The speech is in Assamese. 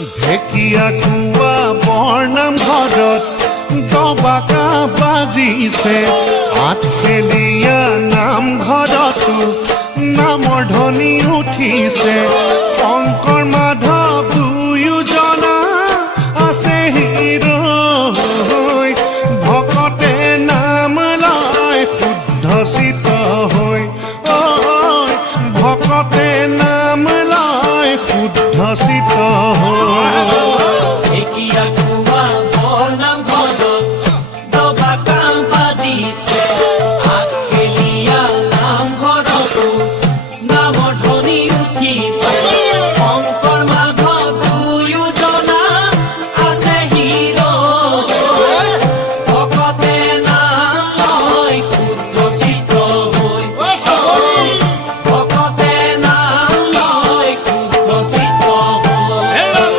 ঢেকীয়াখোৱা বৰনাম ঘৰত দবাকা বাজিছে আঠখেলীয়া নামঘৰতো নামৰ ধ্বনি উঠিছে শংকৰ মাধৱ